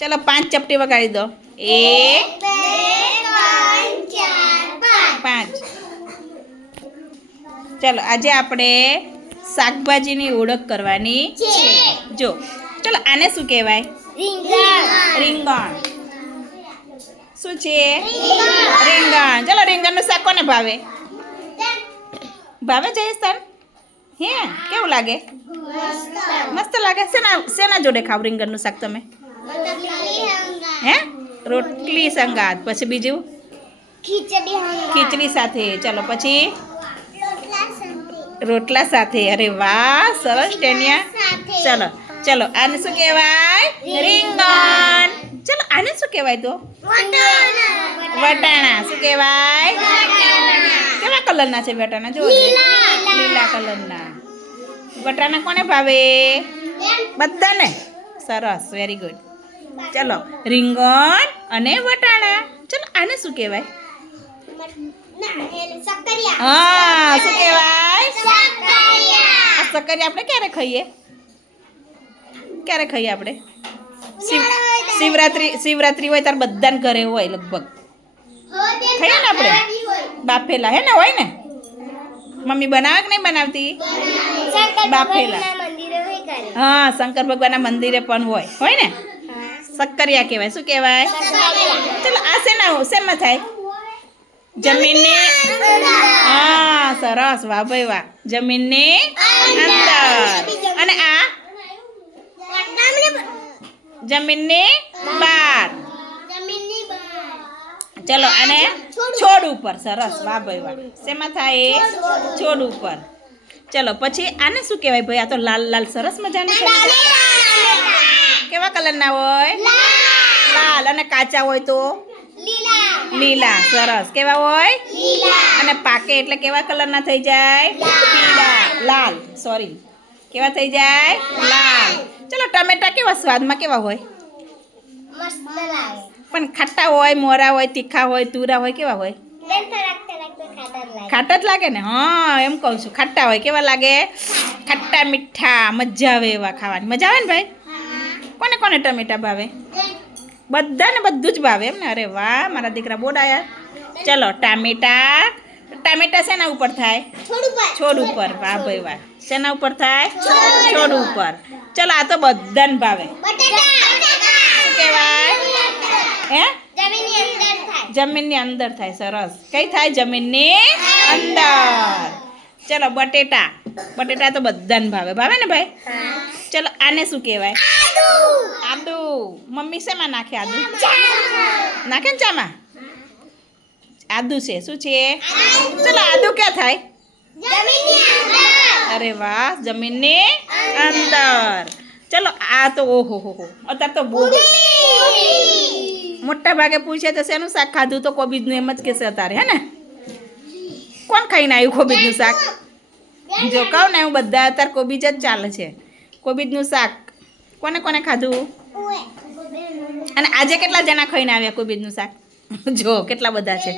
ચલો પાંચ ચપટી વગાડી દો. એક, પાંચ. ચલો, આજે આપણે શાકભાજીની ઓળખ કરવાની જો, ચલો, આને શું કહેવાય? રીંગણ. શું છે? રીંગણ. ચલો, રીંગણનું શાક કોને ભાવે? ભાવે જયેશ તને હે, કેવું લાગે? મસ્ત લાગે. શેના શેના જોડે ખાવ રીંગણનું શાક તમે? હે? રોટલી સંગાત. પછી બીજું? ખીચડી સાથે. ચલો પછી? રોટલા સાથે. અરે વાહ સરસ ટેનિયા. ચલો ચલો આને શું કહેવાય? રીંગણ. ચલો આને શું કહેવાય તો? વટાણા. શું કહેવાય? કેવા કલરના છે વટાણા? જો. લીલા. કલરના. વટાણા કોને ભાવે? બધાને. સરસ. વેરી ગુડ ચલો રીંગણ અને વટાણા. ચલો આને શું કહેવાય? હા શું કહેવાય? સક્કરી આપણે ક્યારે ખાઈએ? ક્યારે ખાઈએ આપણે? શિવ શિવરાત્રી શિવરાત્રી હોય ત્યારે બધાને ઘરે હોય લગભગ. ખાઈએ ને આપણે? બાફેલા હે ને હોય ને? મમ્મી બનાવે કે નહીં બનાવતી? બાફેલા. હા શંકર ભગવાનના મંદિરે પણ હોય. હોય ને? સક્કરિયા કહેવાય. શું કહેવાય? ચલો, આ શેના શેમાં થાય? જમીનની હા, સરસ. વાહ, ભાઈ, વાહ. જમીનની અંદર. અને આ? જમીનની બહાર. ચલો અને છોડ ઉપર. સરસ. વાહ, ભાઈ, વાહ. શેમાં થાય? છોડ ઉપર. ચલો, પછી આને શું કહેવાય, ભાઈ? આ તો લાલ લાલ સરસ મજાનું કેવા કલરના હોય? લાલ. અને કાચા હોય તો? લીલા. સરસ. કેવા હોય? અને પાકે એટલે કેવા કલરના થઈ જાય? પીળા. લાલ. સોરી કેવા થઈ જાય? લાલ. ચલો, ટમેટા કેવા સ્વાદમાં કેવા હોય? પણ ખાટા હોય, મોરા હોય, તીખા હોય, તુરા હોય, કેવા હોય? ખાટા જ લાગે ને? હા, એમ કહું છું. ખાટા હોય. કેવા લાગે? ખાટા મીઠા. મજા આવે એવા ખાવાની. મજા આવે ને ભાઈ? કોને કોને ટમેટા ભાવે? બધાને બધું જ ભાવે એમ ને? અરે વાહ મારા દીકરા બોડાયા ચલો ટામેટા. ટામેટા શેના ઉપર થાય? છોડ ઉપર. વાહ ભાઈ વાહ. શેના ઉપર થાય? છોડ ઉપર. ચલો આ તો બધાને ભાવે. કહેવાય? હે? જમીનની અંદર થાય. સરસ. કઈ થાય? જમીનની અંદર. ચલો બટેટા. બટેટા તો બધાને ભાવે. ભાવે ને ભાઈ? ચલો આને શું કહેવાય? આદુ મમ્મી શેમાં નાખે આદુ નાખે ને ચામાં આદુ છે શું છે ચલો આદુ ક્યાં થાય અરે વાહ જમીનની અંદર ચલો આ તો ઓહો હો હો અત્યારે તો બહુ મોટા ભાગે પૂછે તો શેનું શાક ખાધું તો કોબીજનું એમ જ કહેશે અત્યારે હે ને કોણ ખાઈને આવ્યું કોબીજનું શાક જો કહું ને હું બધા અત્યારે કોબીજ જ ચાલે છે કોબીજનું શાક કોને કોને ખાધું? અને આજે કેટલા જણા ખાઈને આવ્યા કોબીજનું શાક? જો, કેટલા બધા છે.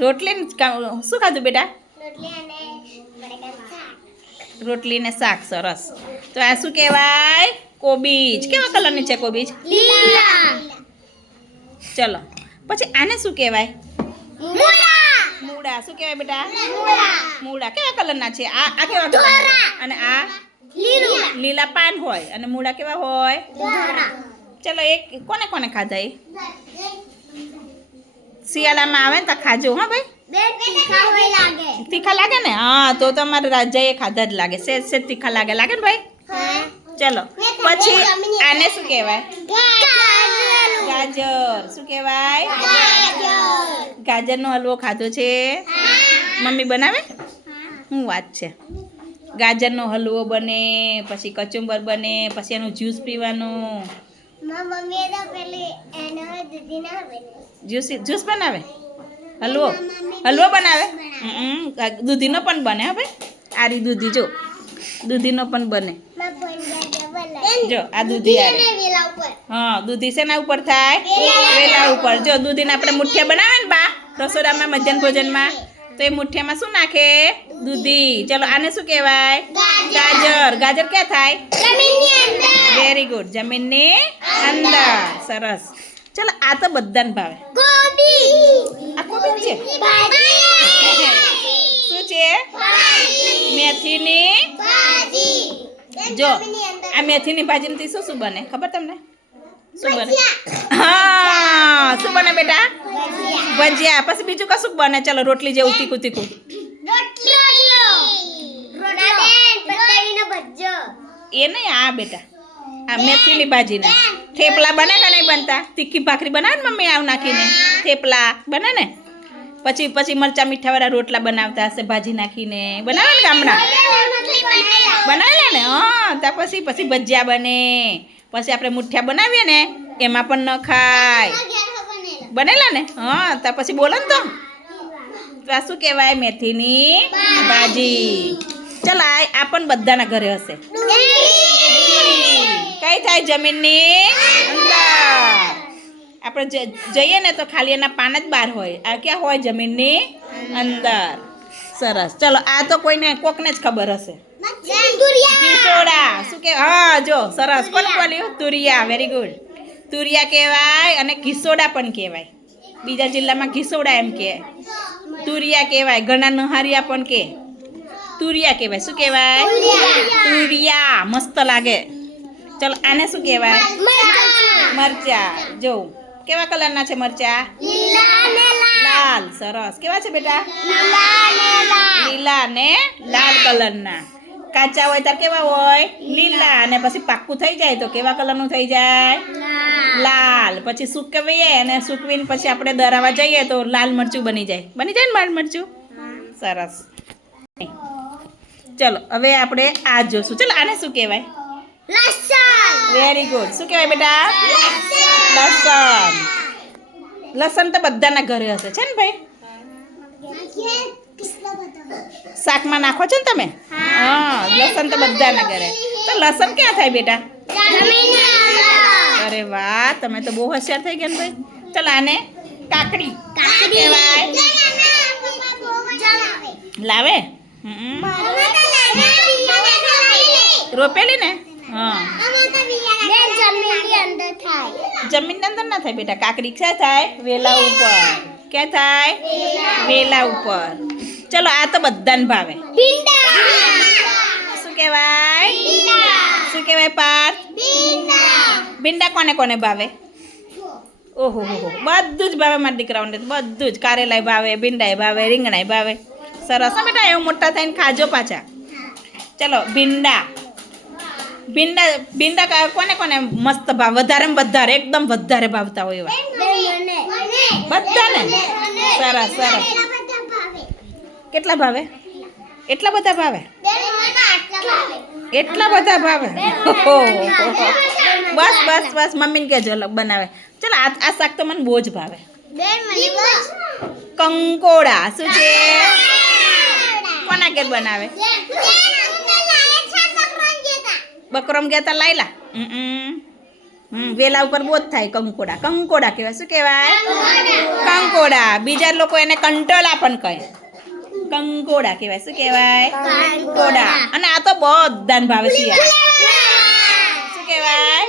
રોટલી શું ખાધું બેટા? રોટલી ને શાક, સરસ. તો આ શું કહેવાય? કોબીજ. કેવા કલરની છે કોબીજ? ચલો. પછી આને શું કહેવાય? મૂળા. શું કહેવાય બેટા? મૂળા. કેવા કલરના છે? આ આ કેવા અને આ? લીલા પાન હોય અને મૂળા કેવા હોય? ચલો એક કોને કોને ખાધા એ? શિયાળામાં આવે ને તો ખાજો હા ભાઈ? તીખા લાગે. ને? હા તો તમારે રાજાએ ખાધા જ લાગે. સે સે તીખા લાગે. લાગે ને ભાઈ? ચલો પછી આને શું કહેવાય? ગાજર. શું કહેવાય? ગાજરનો હલવો ખાધો છે. મમ્મી બનાવે? શું વાત છે. ગાજરનો હલવો બને પછી કચુંબર બને પછી એનું જ્યુસ પીવાનું. જ્યુસ જ્યુસ બનાવે? હલવો? હલવો બનાવે? દૂધીનો પણ બને હવે આરી દૂધી જો. દૂધીનો પણ બને. જો આ દૂધી હા દૂધી શેના ઉપર થાય. વેલા ઉપર. જો દૂધીને આપણે મુઠિયા બનાવે ને બા રસોડામાં મધ્યાહન ભોજનમાં? તો એ મુઠ્ઠીમાં શું નાખે? દૂધી. ચલો આને શું કહેવાય? ગાજર. ગાજર ક્યાં થાય? વેરી ગુડ જમીનની અંદર. સરસ. ચલો આ તો બધાને ભાવે. આ કોબી છે? શું છે? મેથીની જો આ મેથીની ભાજીમાંથી શું શું બને? ખબર તમને? શું બને. હા શું બને બેટા? ભજીયા. પછી બીજું કશું બને. ચલો રોટલી જેવું તીખું તીખું. રોટલી. રોટલો. રોટલો. પતંગીનો ભજ્જો. એ નહીં આ બેટા. આ મેથીની ભાજીના થેપલા બને કે નહીં બનતા? તીખી ભાખરી બનાવે ને મમ્મી આવું નાખીને? થેપલા બને ને? પછી પછી મરચા મીઠાવાળા રોટલા બનાવતા હશે ભાજી નાખીને. બનાવે ને ગામડા બનાવેલા ને? હા ત્યાં પછી પછી ભજીયા બને. પછી આપણે મુઠ્ઠિયા બનાવીએ ને, એમાં પણ ન ખાય. બનેલા ને? હા, તો પછી બોલો ને તો. આ શું કહેવાય? મેથીની ભાજી. ચલ, આ પણ બધાના ઘરે હશે. કઈ થાય જમીનની? અંદર આપણે જઈએ ને તો ખાલી એના પાન જ બહાર હોય. આ ક્યાં હોય? જમીનની અંદર સરસ. ચલો, આ તો કોઈને કોકને જ ખબર હશે. કિશોડા શું કે? હા જો સરસ. કોણ બોલ્યું? તુરિયા. વેરી ગુડ તુરિયા કહેવાય અને ઘીસોડા પણ કહેવાય. બીજા જિલ્લામાં ઘીસોડા એમ કહે તુરિયા કહેવાય. ઘણા નહારિયા પણ કે. તુરિયા કહેવાય. શું કહેવાય? તુરિયા. મસ્ત લાગે. ચલો આને શું કહેવાય? મરચા. જો કેવા કલરના છે મરચા? લાલ સરસ. કેવા છે બેટા? લીલા ને લાલ કલરના. કાચા હોય ત્યારે કેવા હોય? લીલા. અને પછી પાક્કું થઈ જાય તો કેવા કલરનું થઈ જાય? લાલ. પછી સૂકવીએ અને સૂકવીને પછી આપણે દરાવા જઈએ તો લાલ મરચું બની જાય. બની જાય ને લાલ મરચું? સરસ. ચલો હવે આપણે આ જોશું. ચલો આને શું કહેવાય? વેરી ગુડ શું કહેવાય બેટા? લસણ. લસણ. તો બધાના ઘરે હશે. છે ને ભાઈ? શાકમાં નાખો છો ને તમે? હા. લસણ તો બધાના ઘરે. તો લસણ ક્યાં થાય બેટા? અરે વાહ તમે તો બહુ હોશિયાર થઈ ગયા ને ભાઈ. ચાલ આને કાકડી. કહેવાય લાવે? રોપેલી ને? હા. જમીનની અંદર ના થાય બેટા. કાકડી ક્યાં થાય? વેલા ઉપર. ક્યાં થાય? વેલા ઉપર. ચલો, આ તો બધાને ભાવે. શું કહેવાય? શું કહેવાય, પાર્થ? ભીંડા કોને કોને ભાવે? ઓહો, હો બધું જ ભાવે મારા દીકરાઓને. બધું જ. કારેલાય ભાવે ભીંડાય ભાવે, રીંગણાય ભાવે. સરસ. બેટા એવું મોટા થઈને ખાજો પાછા. ચલો ભીંડા ભીંડા ભીંડા કોને કોને મસ્ત ભાવ? વધારે વધારે, એકદમ વધારે ભાવતા હોય એવા. બધાને. સરસ સરસ. કેટલા ભાવે? એટલા બધા ભાવે? એટલા બધા ભાવે. બસ બસ બસ મમ્મીને કહેજો અલગ બનાવે. ચાલ આ આ શાક તો મને બહુ જ ભાવે. કંકોડા શું છે? કોના ઘેર બનાવે? બકરમ ગયા તા લાયલા? હમ હમ. વેલા ઉપર બહુ જ થાય કંકોડા. કંકોડા કહેવાય. શું કહેવાય? કંકોડા. બીજા લોકો એને કંટોલા પણ કહે. કંકોડા કહેવાય. શું કહેવાય? કંકોડા. અને આ તો બધાને ભાવે શિયાળા શું કહેવાય?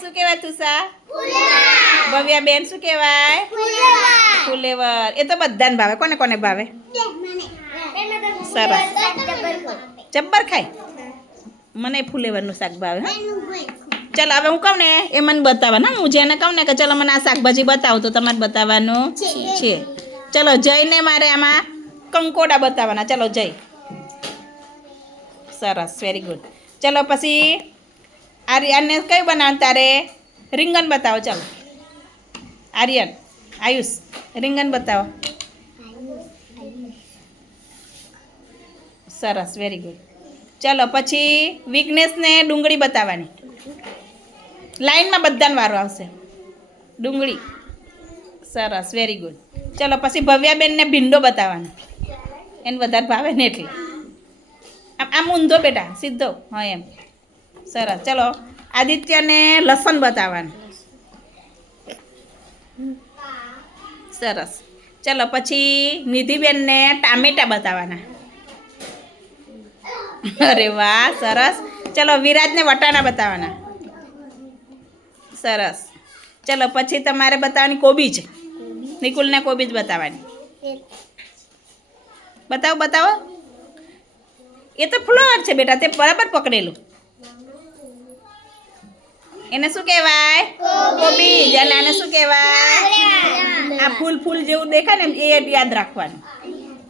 શું કહેવાય તુષા ભવ્યા બેન શું કહેવાય? ફુલેવર. એ તો બધાને ભાવે. કોને કોને ભાવે? સરસ. જબ્બર ખાય. મને ફુલેવરનું શાક ભાવે હા. ચાલો હવે હું કહું ને એ મને બતાવવા હું. જેને કહું ને કે ચલો મને આ શાકભાજી બતાવો તો તમારે બતાવવાનું છે. ચલો જઈને મારે આમાં કંકોડા બતાવવાના. ચાલો, જય. સરસ વેરી ગુડ ચલો, પછી આર્યનને કયું બનાવવાનું તારે? રીંગણ બતાવો, ચાલો. આર્યન, આયુષ, રીંગણ બતાવો. સરસ વેરી ગુડ ચાલો, પછી વિઘ્નેશને ડુંગળી બતાવવાની. લાઈનમાં બધાને વારો આવશે. ડુંગળી. સરસ વેરી ગુડ ચલો, પછી ભવ્યાબેનને ભીંડો બતાવવાનો. એને વધારે ભાવે ને એટલે. આમ ઊંધો બેટા, સીધો. હા, એમ. સરસ. ચલો, આદિત્યને લસણ બતાવવાનું. સરસ. ચલો, પછી નિધિબેનને ટામેટા બતાવવાના. અરે વાહ, સરસ. ચલો, વિરાજને વટાણા બતાવવાના. સરસ. ચલો, પછી તમારે બતાવવાની કોબીજ. નિકુલને કોબીજ બતાવવાની. બતાવો બતાવો. એ તો ફ્લોર છે બેટા, તે બરાબર પકડેલું. એને શું કહેવાય? કોબીજ અને શું કહેવાય? આ ફૂલ ફૂલ જેવું દેખાય ને, એ યાદ રાખવાનું.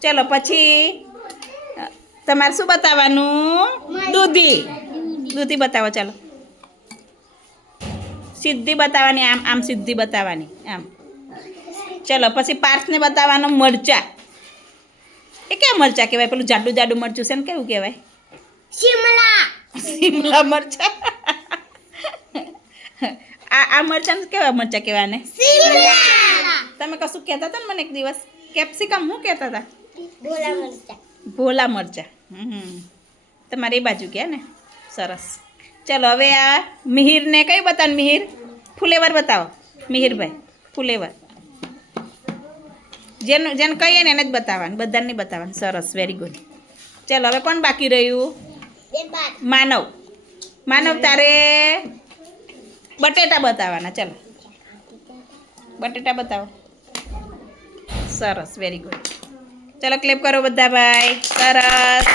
ચલો, પછી તમારે શું બતાવવાનું? દૂધી. દૂધી બતાવો, ચાલો. સીધી બતાવવાની, આમ આમ સીધી બતાવવાની, આમ. ચલો, પછી પાર્થને બતાવવાનું મરચા. એ ક્યાં મરચા કહેવાય? પેલું જાડું જાડું મરચું છે ને કેવું કહેવાય? શિમલા. શિમલા મરચા. આ આ મરચાં કેવા મરચા કહેવાય ને તમે કશું કહેતા હતા ને મને એક દિવસ? કેપ્સિકમ શું કહેતા હતા? ભોલા મરચા. ભોલા મરચા. હમ. તમારે એ બાજુ ગયા ને? સરસ. ચલો હવે આ મિહિરને કઈ બતાવ મિહિર? ફુલેવર બતાવો. મિહિરભાઈ ફુલેવર. જેનું જેને કહીએ ને એને જ બતાવવાનું બધાને નહીં બતાવવાનું. સરસ વેરી ગુડ ચાલો હવે કોણ બાકી રહ્યું? માનવ. માનવ તારે બટેટા બતાવવાના. ચાલો. બટેટા બતાવો. સરસ વેરી ગુડ ચાલો ક્લેપ કરો બધા ભાઈ. સરસ.